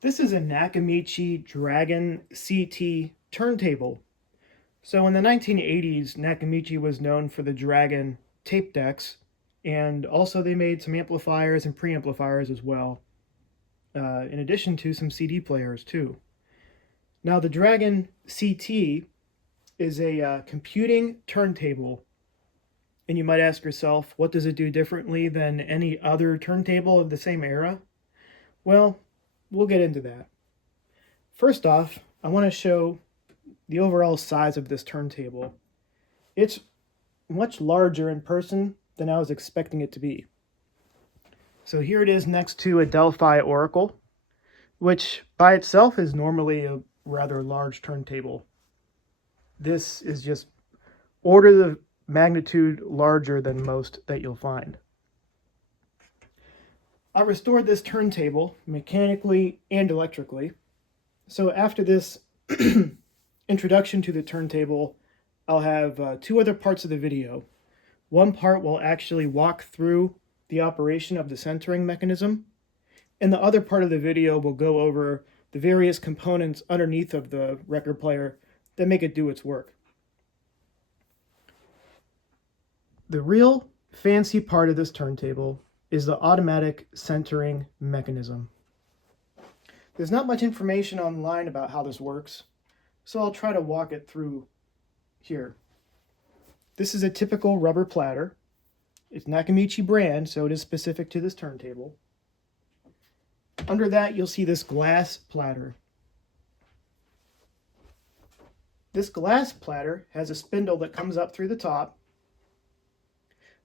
This is a Nakamichi Dragon CT turntable. So in the 1980s, Nakamichi was known for the Dragon tape decks, and also they made some amplifiers and preamplifiers as well, in addition to some CD players too. Now the Dragon CT is a computing turntable, and you might ask yourself, what does it do differently than any other turntable of the same era? Well, we'll get into that. First off, I want to show the overall size of this turntable. It's much larger in person than I was expecting it to be. So here it is next to a Delphi Oracle, which by itself is normally a rather large turntable. This is just order of magnitude larger than most that you'll find. I restored this turntable mechanically and electrically. So after this introduction to the turntable, I'll have two other parts of the video. One part will actually walk through the operation of the centering mechanism, and the other part of the video will go over the various components underneath of the record player that make it do its work. The real fancy part of this turntable is the automatic centering mechanism. There's not much information online about how this works, so I'll try to walk it through here. This is a typical rubber platter. It's Nakamichi brand, so it is specific to this turntable. Under that, you'll see this glass platter. This glass platter has a spindle that comes up through the top,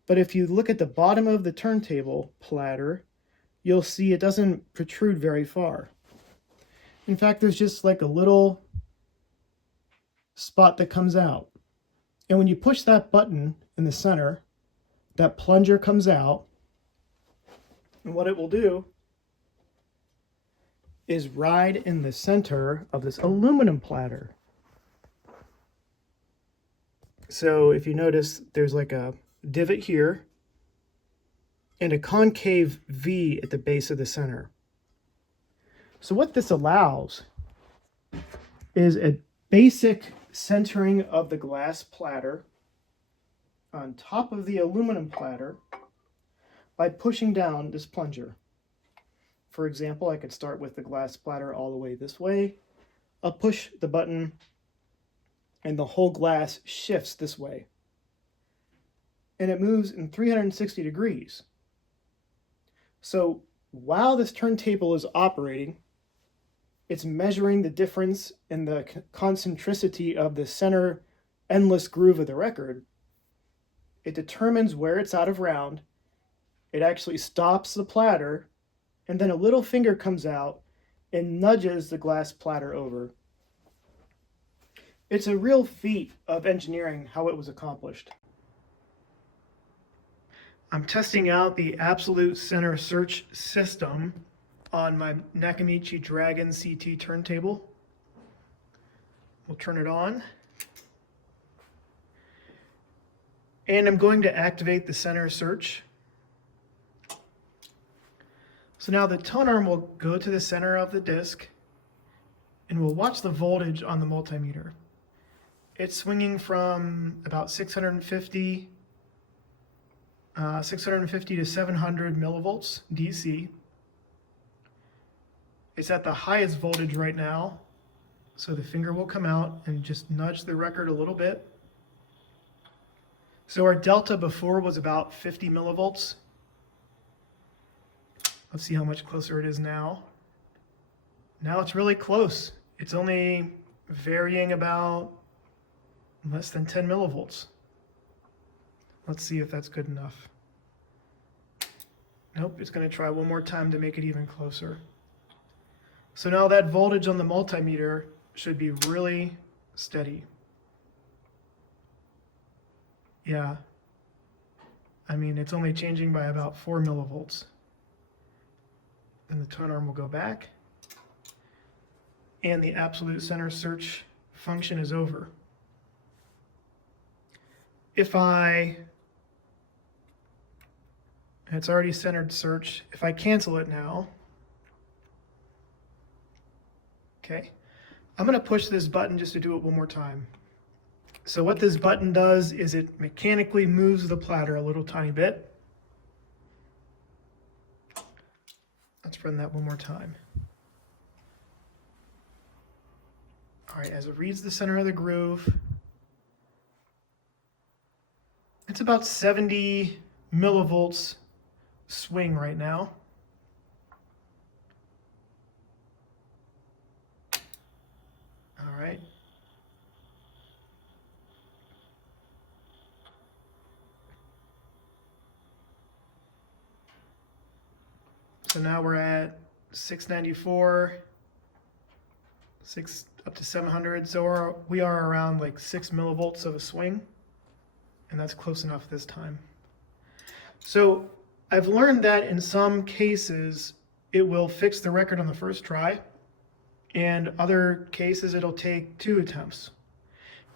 but if you look at the bottom of the turntable platter, you'll see it doesn't protrude very far. In fact, there's just like a little spot that comes out. And when you push that button in the center, that plunger comes out. And what it will do is ride in the center of this aluminum platter. So if you notice, there's like a divot here and a concave V at the base of the center. So what this allows is a basic centering of the glass platter on top of the aluminum platter by pushing down this plunger. For example, I could start with the glass platter all the way this way. I'll push the button and the whole glass shifts this way. And it moves in 360 degrees. So while this turntable is operating, it's measuring the difference in the concentricity of the center endless groove of the record. It determines where it's out of round. It actually stops the platter, and then a little finger comes out and nudges the glass platter over. It's a real feat of engineering how it was accomplished. I'm testing out the absolute center search system on my Nakamichi Dragon CT turntable. We'll turn it on. And I'm going to activate the center search. So now the tone arm will go to the center of the disc and we'll watch the voltage on the multimeter. It's swinging from about 650 to 700 millivolts DC. It's at the highest voltage right now, so the finger will come out and just nudge the record a little bit. So our delta before was about 50 millivolts. Let's see how much closer it is now. Now it's really close. It's only varying about less than 10 millivolts. Let's see if that's good enough. Nope, it's going to try one more time to make it even closer. So now that voltage on the multimeter should be really steady. Yeah, I mean, it's only changing by about 4 millivolts. Then the tone arm will go back, and the absolute center search function is over. It's already centered search. If I cancel it now, Okay, I'm going to push this button just to do it one more time. So what this button does is it mechanically moves the platter a little tiny bit. Let's run that one more time. All right, as it reads the center of the groove, it's about 70 millivolts swing right now. All right. So now we're at 694, up to 700. So we are around like 6 millivolts of a swing, and that's close enough this time. So I've learned that in some cases it will fix the record on the first try, and other cases it'll take 2 attempts.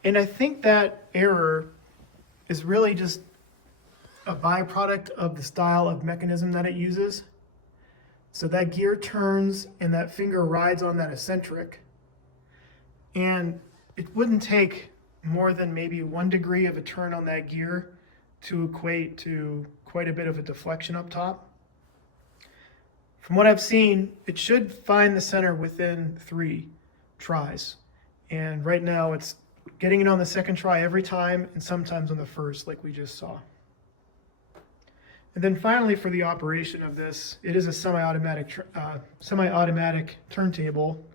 And I think that error is really just a byproduct of the style of mechanism that it uses. So that gear turns and that finger rides on that eccentric, and it wouldn't take more than maybe 1 degree of a turn on that gear to equate to quite a bit of a deflection up top. From what I've seen, it should find the center within 3 tries. And right now it's getting it on the second try every time, and sometimes on the first, like we just saw. And then finally, for the operation of this, it is a semi-automatic turntable.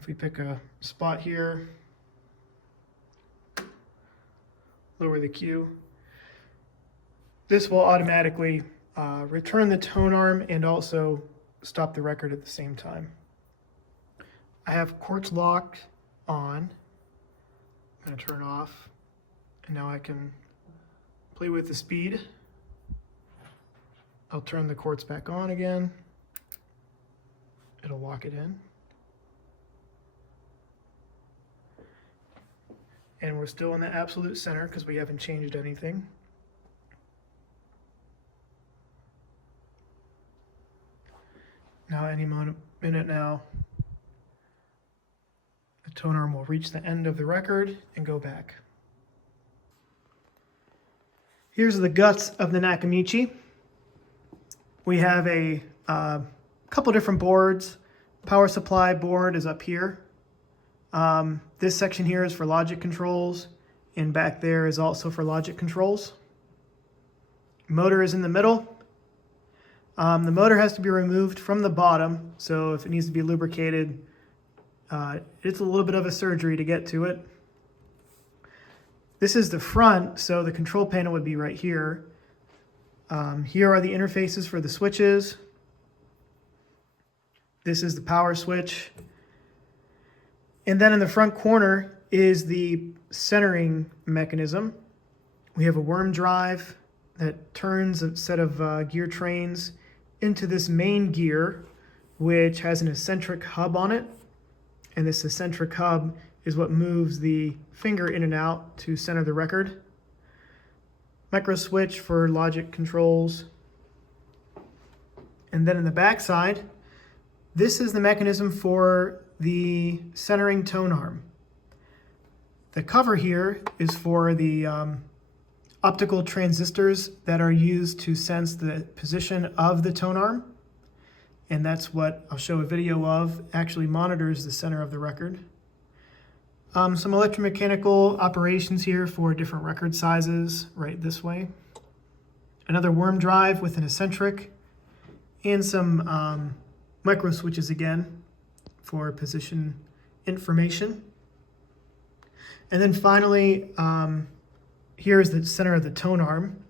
If we pick a spot here, lower the Q, this will automatically return the tone arm and also stop the record at the same time. I have quartz locked on. I'm going to turn off, and now I can play with the speed. I'll turn the quartz back on again. It'll lock it in. And we're still in the absolute center because we haven't changed anything. Now any minute now, the tone arm will reach the end of the record and go back. Here's the guts of the Nakamichi. We have a couple different boards. Power supply board is up here. This section here is for logic controls, and back there is also for logic controls. Motor is in the middle. The motor has to be removed from the bottom, so if it needs to be lubricated, it's a little bit of a surgery to get to it. This is the front, so the control panel would be right here. Here are the interfaces for the switches. This is the power switch. And then in the front corner is the centering mechanism. We have a worm drive that turns a set of gear trains into this main gear, which has an eccentric hub on it. And this eccentric hub is what moves the finger in and out to center the record. Micro switch for logic controls. And then in the back side, this is the mechanism for the centering tone arm. The cover here is for the optical transistors that are used to sense the position of the tone arm. And that's what I'll show a video of, actually monitors the center of the record. Some electromechanical operations here for different record sizes, right this way. Another worm drive with an eccentric, and some micro switches again for position information. And then finally, here is the center of the tone arm,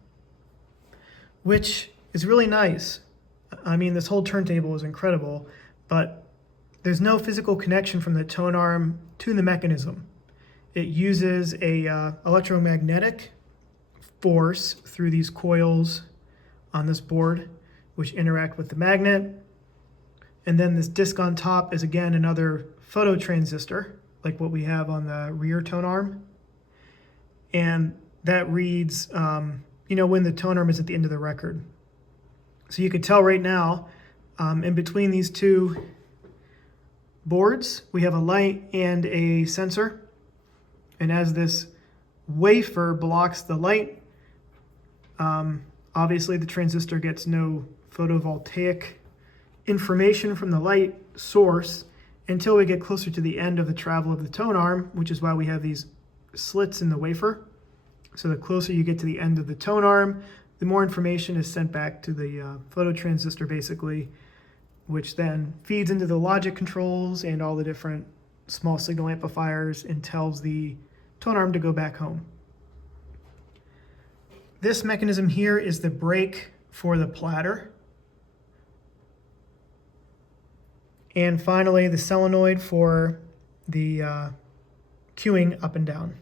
which is really nice. I mean, this whole turntable is incredible, but there's no physical connection from the tone arm to the mechanism. It uses a electromagnetic force through these coils on this board, which interact with the magnet. And then this disc on top is again another phototransistor, like what we have on the rear tone arm. And that reads, when the tone arm is at the end of the record. So you can tell right now, In between these two boards, we have a light and a sensor. And as this wafer blocks the light, obviously the transistor gets no photovoltaic information from the light source until we get closer to the end of the travel of the tone arm, which is why we have these slits in the wafer. So the closer you get to the end of the tone arm, the more information is sent back to the phototransistor basically, which then feeds into the logic controls and all the different small signal amplifiers and tells the tone arm to go back home. This mechanism here is the brake for the platter. And finally, the solenoid for the cueing up and down.